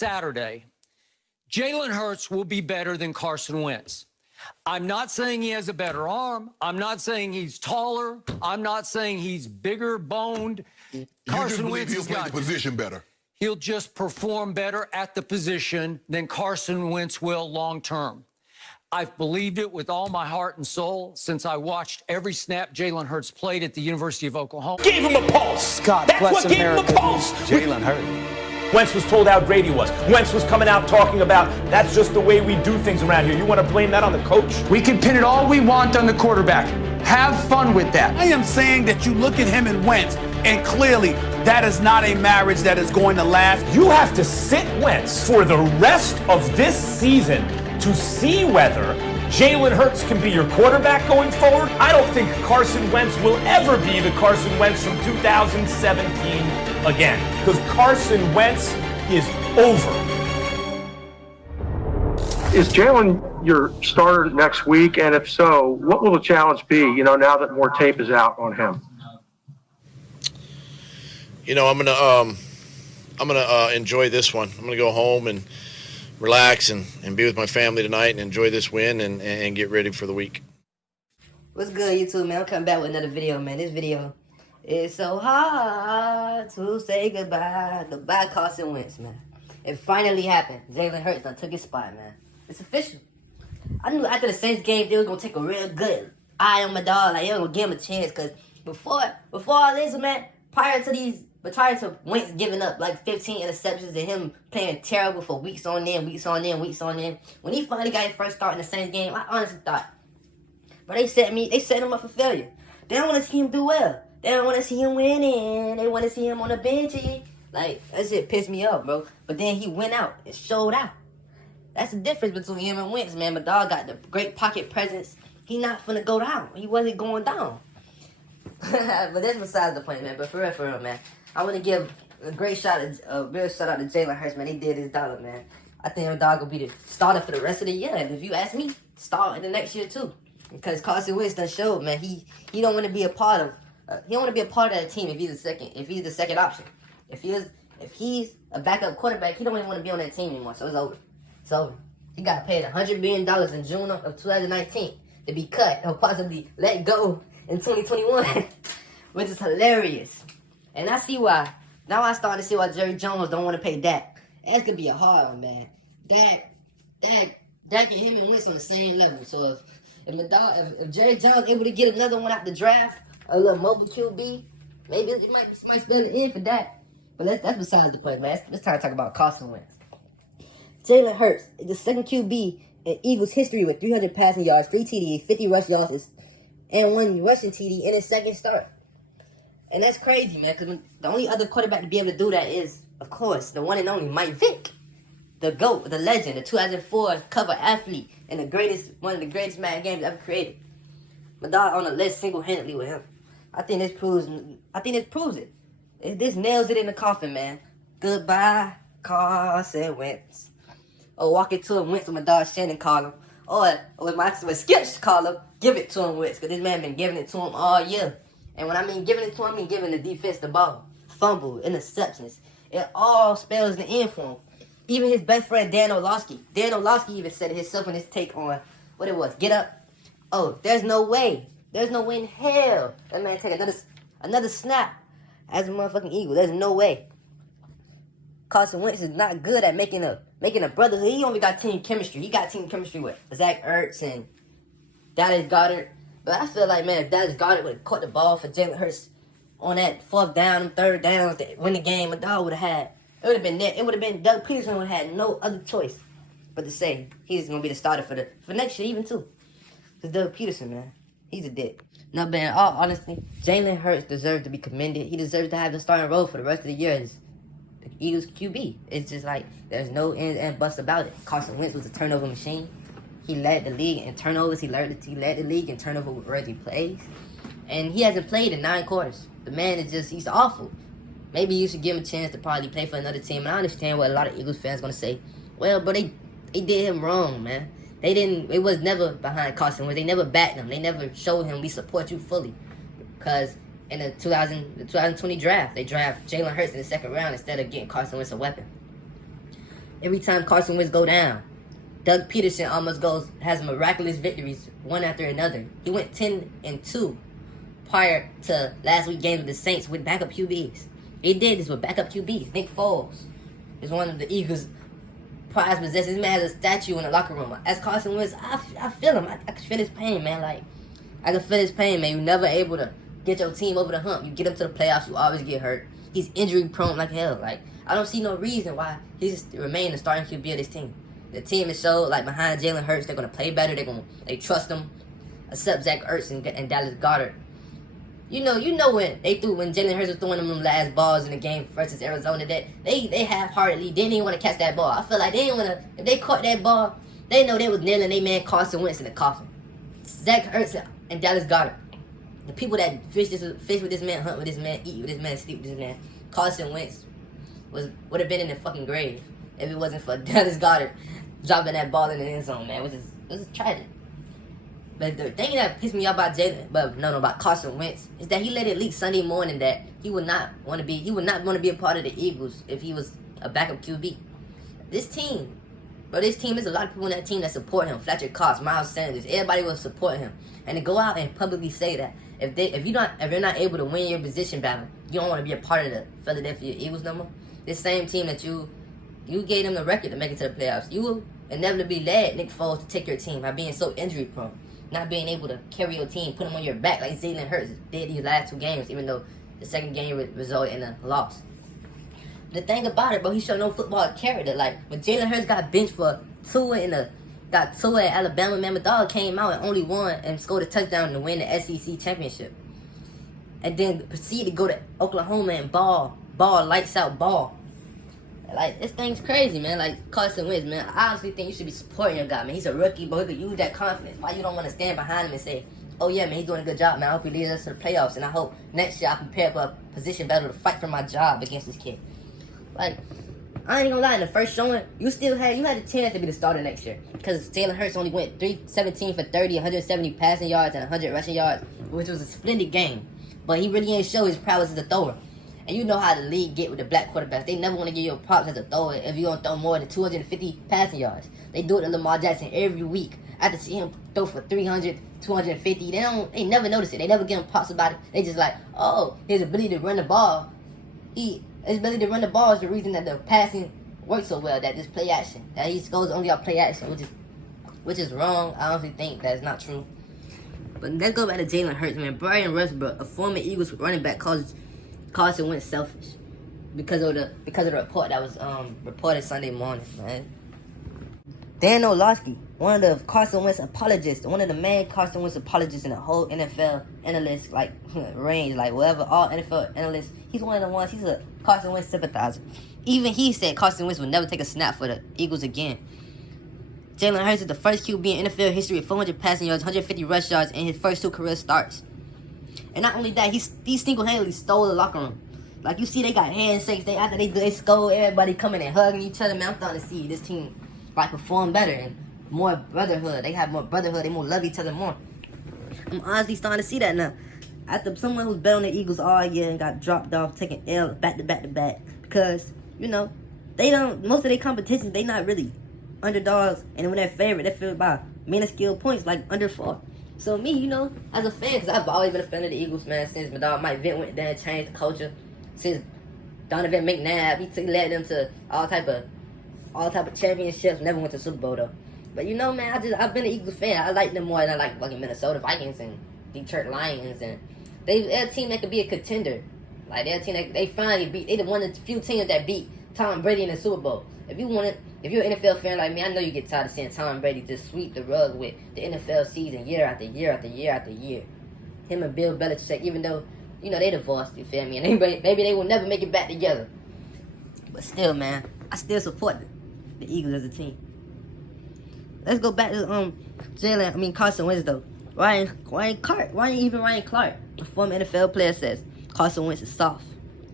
Saturday, Jalen Hurts will be better than Carson Wentz. I'm not saying he has a better arm. I'm not saying he's taller. I'm not saying he's bigger boned. Carson Wentz he'll play the position better. He'll just perform better at the position than Carson Wentz will long term. I've believed it with all my heart and soul since I watched every snap Jalen Hurts played at the University of Oklahoma. Gave him a pulse. God That's bless what America. gave him a pulse. Jalen Hurts. Wentz was told how great he was. Wentz was coming out talking about that's just the way we do things around here. You want to blame that on the coach? We can pin it all we want on the quarterback. Have fun with that. I am saying that you look at him and Wentz, and clearly that is not a marriage that is going to last. You have to sit Wentz for the rest of this season to see whether Jalen Hurts can be your quarterback going forward. I don't think Carson Wentz will ever be the Carson Wentz from 2017 again, because Carson Wentz is over. Is Jalen your starter next week? And if so, what will the challenge be, now that more tape is out on him? I'm gonna enjoy this one. I'm gonna go home and relax and be with my family tonight and enjoy this win and get ready for the week. What's good, YouTube, man? I'm coming back with another video, man. This video is so hard to say goodbye. Goodbye, Carson Wentz, man. It finally happened. Jalen Hurts done took his spot, man. It's official. I knew after the Saints game, they was going to take a real good eye on my dog. Like, they was going to give him a chance. Because before all this, man, prior to Wentz giving up like 15 interceptions and him playing terrible for weeks on end, when he finally got his first start in the Saints game, I honestly thought, but they set him up for failure. They don't want to see him do well. They don't want to see him winning. They want to see him on the bench. Like, that shit pissed me off, bro. But then he went out and showed out. That's the difference between him and Wentz, man. My dog got the great pocket presence. He not finna go down. He wasn't going down. But that's besides the point, man. But for real, man. I want to give a real shout out to Jalen Hurts, man. He did his dollar, man. I think my dog will be the starter for the rest of the year. And if you ask me, start in the next year too. Because Carson Wentz done showed, man, he don't want to be a part of that team if he's the second option. If he's a backup quarterback, he don't even want to be on that team anymore. So it's over. It's over. He got paid $100 million in June of 2019 to be cut or possibly let go in 2021, which is hilarious. And I see why. Now I starting to see why Jerry Jones don't want to pay Dak. That's gonna be a hard one, man. Dak and him and Wentz on the same level. So if Jerry Jones able to get another one out the draft, a little mobile QB, maybe it might spell the end for Dak. But that's besides the point, man. Let's try to talk about Carson Wentz. Jalen Hurts is the second QB in Eagles history with 300 passing yards, 3 TDs, 50 rush yards, and 1 rushing TD in his second start. And that's crazy, man, because the only other quarterback to be able to do that is, of course, the one and only Mike Vick. The GOAT, the legend, the 2004 cover athlete, and one of the greatest Madden games ever created. My dog on the list single-handedly with him. I think this proves it. This nails it in the coffin, man. Goodbye, Carson Wentz. Or walk it to him, Wentz, with my dog Shannon call him. Or with Skips call him, give it to him, Wentz. Because this man been giving it to him all year. And when I mean giving it to him, I mean giving the defense the ball. Fumble, interceptions. It all spells the end for him. Even his best friend, Dan Orlovsky. Dan Orlovsky even said it himself in his take on what it was. Get up. Oh, there's no way. There's no way in hell that man take another snap as a motherfucking Eagle. There's no way. Carson Wentz is not good at making a brotherhood. He only got team chemistry. He got team chemistry with Zach Ertz and Dallas Goedert. But I feel like, man, if Dallas Goedert would have caught the ball for Jalen Hurts on that fourth down, third down to win the game, my dog would have had. It would have been net. It would have been Doug Peterson would have had no other choice but to say he's gonna be the starter for next year even too. Cause Doug Peterson, man, he's a dick. No, man, all honesty, Jalen Hurts deserves to be commended. He deserves to have the starting role for the rest of the year as the Eagles QB. It's just like there's no ends and buts about it. Carson Wentz was a turnover machine. He led the league in turnovers. He led the league in turnover-worthy plays. And he hasn't played in 9 quarters. The man is he's awful. Maybe you should give him a chance to probably play for another team. And I understand what a lot of Eagles fans going to say. Well, but they did him wrong, man. It was never behind Carson Wentz. They never backed him. They never showed him we support you fully. Because in the 2020 draft, they draft Jalen Hurts in the second round instead of getting Carson Wentz a weapon. every time Carson Wentz go down, Doug Peterson almost has miraculous victories one after another. He went 10-2 prior to last week's game with the Saints with backup QBs. He did this with backup QBs. Nick Foles is one of the Eagles' prize possessors. This man has a statue in the locker room. As Carson Wentz, I feel him. I can feel his pain, man. Like, I can feel his pain, man. You're never able to get your team over the hump. You get them to the playoffs, you always get hurt. He's injury prone like hell. Like, I don't see no reason why he's remain the starting QB of this team. The team is so, like, behind Jalen Hurts. They're going to play better. They trust him. Except Zach Ertz and Dallas Goedert. You know when Jalen Hurts was throwing them last balls in the game versus Arizona, that they half-heartedly didn't even want to catch that ball. I feel like they didn't want to. If they caught that ball, they know they was nailing their man Carson Wentz in the coffin. Zach Ertz and Dallas Goedert, the people that fish with this man, hunt with this man, eat with this man, sleep with this man. Carson Wentz would have been in the fucking grave if it wasn't for Dallas Goedert dropping that ball in the end zone, man, which is tragic. But the thing that pissed me off about Carson Wentz is that he let it leak Sunday morning that he would not want to be a part of the Eagles if he was a backup QB. This team, there's a lot of people on that team that support him. Fletcher Cox, Miles Sanders, everybody will support him. And to go out and publicly say that if you're not able to win your position battle, you don't want to be a part of the Philadelphia Eagles no more. This same team that you gave them the record to make it to the playoffs, you will inevitably led Nick Foles to take your team by being so injury prone. Not being able to carry your team, put them on your back like Jalen Hurts did these last 2 games, even though the second game resulted in a loss. The thing about it, bro, he showed no football character. Like, when Jalen Hurts got benched for Tua at Alabama, man, the dog came out and only won and scored a touchdown to win the SEC championship. And then proceeded to go to Oklahoma and ball, lights out ball. Like, this thing's crazy, man. Like, Carson Wentz, man, I honestly think you should be supporting your guy, man. He's a rookie, but he could use that confidence. Why you don't want to stand behind him and say, oh, yeah, man, he's doing a good job, man. I hope he leads us to the playoffs, and I hope next year I prepare for a position battle to fight for my job against this kid. Like, I ain't gonna lie, in the first showing, you had a chance to be the starter next year. Because Jalen Hurts only went 17 for 30, 170 passing yards, and 100 rushing yards, which was a splendid game. But he really ain't show his prowess as a thrower. And you know how the league get with the black quarterbacks. They never want to give you props as a thrower if you don't throw more than 250 passing yards. They do it to Lamar Jackson every week. After seeing him throw for 300, 250, they never notice it. They never give him props about it. They just like, oh, his ability to run the ball. His ability to run the ball is the reason that the passing works so well, that this play action. That he scores only on play action, which is wrong. I honestly think that's not true. But let's go back to Jalen Hurts, man. Brian Westbrook, a former Eagles running back, calls Carson Wentz selfish because of the report that was reported Sunday morning, man. Dan Orlovsky, one of the Carson Wentz apologists, one of the main Carson Wentz apologists in the whole NFL analyst range, whatever, all NFL analysts, he's one of the ones. He's a Carson Wentz sympathizer. Even he said Carson Wentz would never take a snap for the Eagles again. Jalen Hurts is the first QB in NFL history with 400 passing yards, 150 rush yards in his first 2 career starts. And not only that, he single-handedly stole the locker room. Like, you see, they got handshakes. After they scold, everybody coming and hugging each other. Man, I'm starting to see this team perform better and more brotherhood. They have more brotherhood. They more love each other more. I'm honestly starting to see that now. After someone who's bet on the Eagles all year and got dropped off, taking L back to back, because most of their competitions, they not really underdogs, and when they're favorite, they feel by minuscule points, like under 4. So me, as a fan, because I've always been a fan of the Eagles, man, since my dog Mike Vick went there and changed the culture, since Donovan McNabb, he led them to all type of championships, never went to Super Bowl though. But man, I've been an Eagles fan. I like them more than I like fucking Minnesota Vikings and Detroit Lions, and they're a team that could be a contender. Like, they're a team that they finally beat. They're one of the few teams that beat Tom Brady in the Super Bowl. If you're an NFL fan like me, I know you get tired of seeing Tom Brady just sweep the rug with the NFL season year after year after year after year. Him and Bill Belichick, even though, they divorced, you feel me? And maybe they will never make it back together. But still, man, I still support the Eagles as a team. Let's go back to Carson Wentz, though. Ryan Clark, a former NFL player, says Carson Wentz is soft.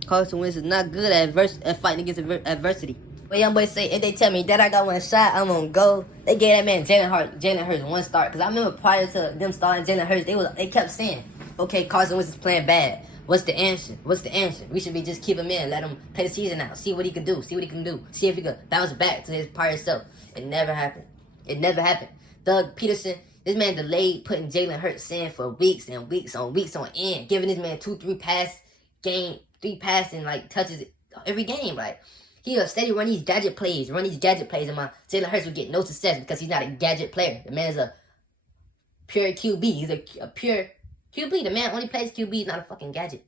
Carson Wentz is not good at fighting against adversity. But young boy say, if they tell me that I got one shot, I'm gonna go. They gave that man Jalen Hurts one start. Because I remember prior to them starting Jalen Hurts, they kept saying, okay, Carson Wentz is playing bad. What's the answer? What's the answer? We should be just keep him in, let him play the season out, see what he can do, see if he could bounce back to his prior self. It never happened. It never happened. Doug Peterson, this man delayed putting Jalen Hurts in for weeks and weeks on end, giving this man 3 passing like touches every game. Like he'll steady run these gadget plays, and my Jalen Hurts will get no success because he's not a gadget player. The man is a pure QB. He's a pure QB. The man only plays QB. He's not a fucking gadget.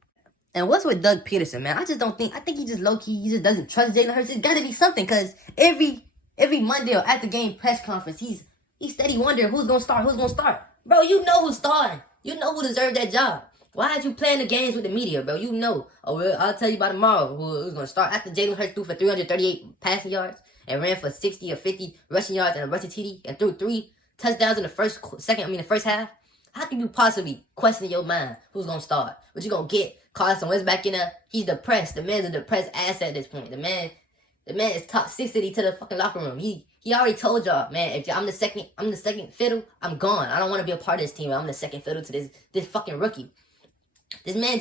And what's with Doug Peterson, man? I think he just low-key, he just doesn't trust Jalen Hurts. It's gotta be something, because every Monday or at the game press conference, he's steady wondering who's gonna start. Bro, you know who's starting. You know who deserved that job. Why aren't you playing the games with the media, bro? You know. Oh, well, I'll tell you by tomorrow who's gonna start. After Jalen Hurts threw for 338 passing yards and ran for 60 or 50 rushing yards and a rushing TD and threw 3 touchdowns in the first half. How can you possibly question in your mind who's gonna start? But you gonna get Carson Wentz back in there? He's depressed. The man's a depressed ass at this point. The man is top 60 to the fucking locker room. He already told y'all, man, if I'm the second fiddle, I'm gone. I don't want to be a part of this team. I'm the second fiddle to this fucking rookie. This man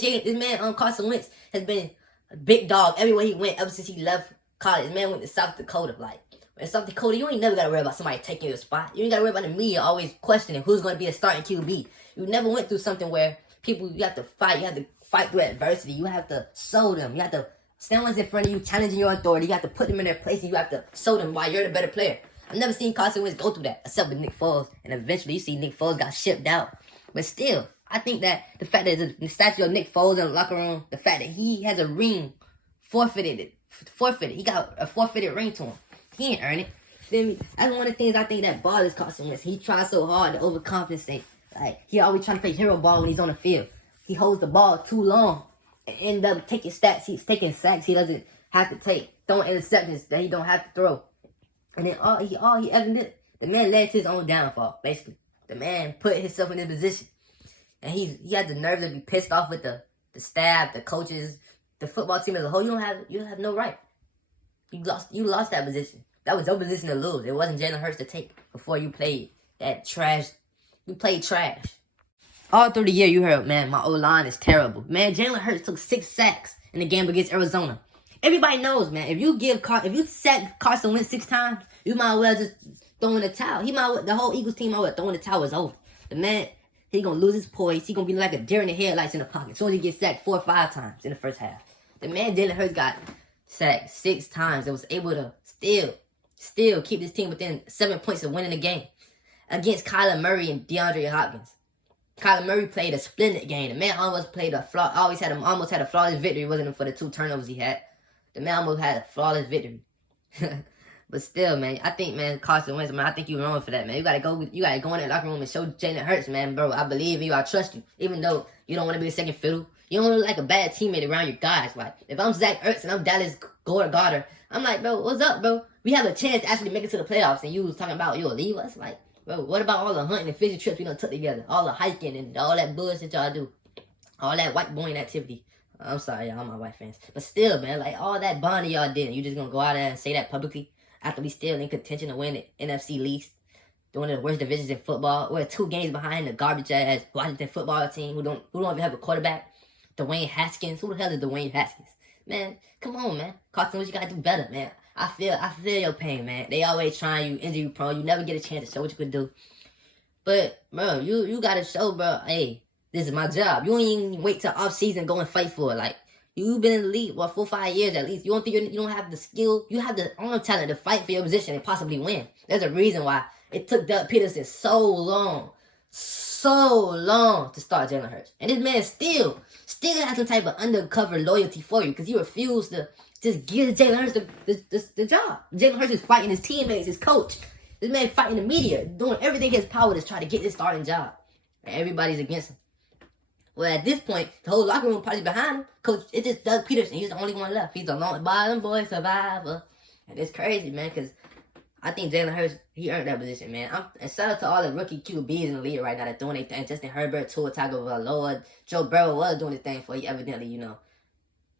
Carson Wentz has been a big dog everywhere he went ever since he left college. This man went to South Dakota. Like, in South Dakota, you ain't never got to worry about somebody taking your spot. You ain't got to worry about the media always questioning who's going to be a starting QB. You never went through something where you have to fight. You have to fight through adversity. You have to show them. You have to stand ones in front of you, challenging your authority. You have to put them in their place, and you have to show them why you're the better player. I've never seen Carson Wentz go through that, except with Nick Foles. And eventually, you see Nick Foles got shipped out. But still, I think that the fact that there's a statue of Nick Foles in the locker room, the fact that he has a ring forfeited. He got a forfeited ring to him. He ain't earn it. Feel me? That's one of the things I think that bothers Carson Wentz. He tries so hard to overcompensate. Like, he always trying to play hero ball when he's on the field. He holds the ball too long and end up taking stats. He's taking sacks he doesn't have to take. Throwing interceptions that he don't have to throw. And then all he ever did, the man led to his own downfall, basically. The man put himself in this position. And he had the nerve to be pissed off with the staff, the coaches, the football team as a whole. You have no right. You lost that position. That was your position to lose. It wasn't Jalen Hurts to take before you played that trash. You played trash. All through the year, you heard, man, my O-line is terrible. Man, Jalen Hurts took 6 sacks in the game against Arizona. Everybody knows, man, if you sack Carson Wentz 6 times, you might as well just throw in the towel. The whole Eagles team might as well throw in the towel. It's over. The man, he gonna lose his poise. He gonna be like a deer in the headlights in the pocket. As soon as he gets sacked 4 or 5 times in the first half. The man, Jalen Hurts, got sacked 6 times and was able to still keep this team within 7 points of winning the game against Kyler Murray and DeAndre Hopkins. Kyler Murray played a splendid game. The man almost had a flawless victory. It wasn't for the 2 turnovers he had. The man almost had a flawless victory. But still, man, I think, man, Carson Wentz, man, I think you're wrong for that, man. You gotta go in that locker room and show Jalen Hurts, man, bro. I believe in you. I trust you. Even though you don't want to be a second fiddle. You don't look like a bad teammate around your guys. Like, if I'm Zach Ertz and I'm Dallas Goddard, I'm like, bro, what's up, bro? We have a chance to actually make it to the playoffs, and you was talking about you'll leave us? Like, bro, what about all the hunting and fishing trips we done took together? All the hiking and all that bullshit y'all do. All that white boying activity. I'm sorry, y'all, all my white fans. But still, man, like, all that bonding y'all did, and you just gonna go out there and say that publicly after we still in contention to win the NFC Least, doing the worst divisions in football. We're 2 games behind the garbage-ass Washington football team who don't even have a quarterback. Dwayne Haskins. Who the hell is Dwayne Haskins? Man, come on, man. Carson, what you gotta do better, man. I feel your pain, man. They always trying you, injury prone. You never get a chance to show what you could do. But, bro, you gotta show, bro, hey, this is my job. You don't even wait till off season and go and fight for it. Like, you've been in the league, 4 or 5 years at least. You don't think you don't have the skill? You have the arm talent to fight for your position and possibly win. There's a reason why it took Doug Peterson so long to start Jalen Hurts. And this man still has some type of undercover loyalty for you, because he refused to just give Jalen Hurts the job. Jalen Hurts is fighting his teammates, his coach. This man fighting the media, doing everything in his power to try to get this starting job. And everybody's against him. Well, at this point, the whole locker room probably behind him. Coach, it's just Doug Peterson. He's the only one left. He's the long bottom boy survivor. And it's crazy, man, because I think Jalen Hurts, he earned that position, man. And shout out to all the rookie QBs in the league right now that doing their thing. Justin Herbert, Tua Tagovailoa, Joe Burrow was doing his thing for you. Evidently,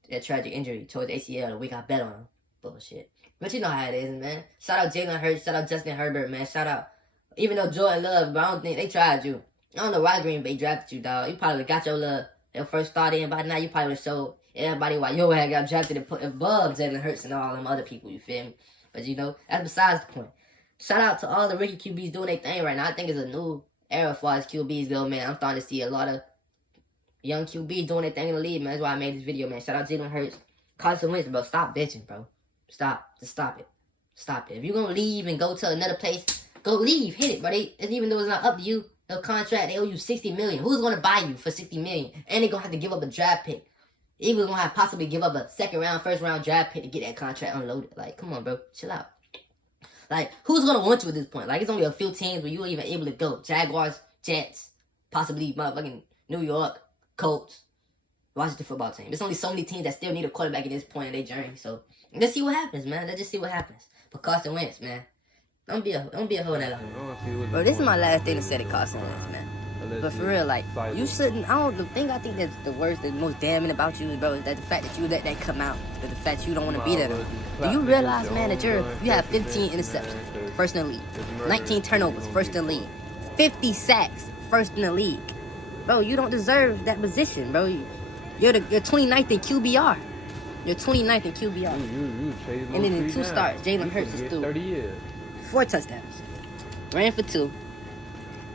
that tragic injury towards ACL the week I bet on him. Bullshit. But you know how it is, man. Shout out Jalen Hurts. Shout out Justin Herbert, man. Shout out. Even though Jordan Love, but I don't think they tried you. I don't know why Green Bay drafted you, dog. You probably got your little they first started in, by now you probably would show everybody why your ass got drafted and put above Jalen Hurts and all them other people, you feel me? But you know, that's besides the point. Shout out to all the rookie QBs doing their thing right now. I think it's a new era as far as QBs go, man. I'm starting to see a lot of young QBs doing their thing in the league, man. That's why I made this video, man. Shout out Jalen Hurts. Carson Wentz, bro. Stop bitching, bro. Stop. Just stop it. Stop it. If you're going to leave and go to another place, go leave. Hit it, bro. And even though it's not up to you, no contract, they owe you $60 million. Who's going to buy you for $60 million? And they're going to have to give up a draft pick. Eagles going to have possibly give up a second round, first round draft pick to get that contract unloaded. Like, come on, bro. Chill out. Like, who's going to want you at this point? Like, it's only a few teams where you ain't even able to go. Jaguars, Jets, possibly motherfucking New York, Colts, Washington football team. There's only so many teams that still need a quarterback at this point in their journey. So, let's see what happens, man. Let's just see what happens. But Carson Wentz, man. Don't be a hoe that long. Bro, this is my last thing to say to Carson Wentz, man. But for real, like, you shouldn't, the thing I think that's the worst, the most damning about you, bro, is that the fact that you let that come out, that the fact you don't want to be there. Do you realize, man, that you have 15 interceptions, first in the league, 19 turnovers, first in the league, 50 sacks, first in the league. Bro, you don't deserve that position, bro. You're 29th in QBR. You're 29th in QBR. And then in 2 starts, Jalen Hurts is through 4 touchdowns. Ran for 2.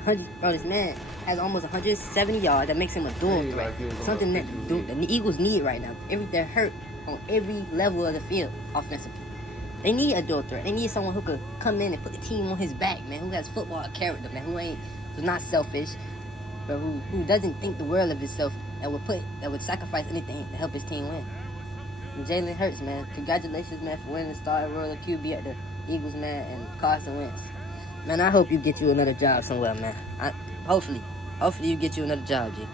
Bro, this man has almost 170 yards. That makes him a dual threat. Something that the Eagles need right now. They're hurt on every level of the field offensively. They need a dual threat. They need someone who could come in and put the team on his back, man. Who has football character, man. Who's not selfish, but who doesn't think the world of himself. That would sacrifice anything to help his team win. And Jalen Hurts, man. Congratulations, man, for winning the starting role of QB at the Eagles, man, and Carson Wentz. Man, I hope you get you another job somewhere, man. Hopefully you get you another job, G.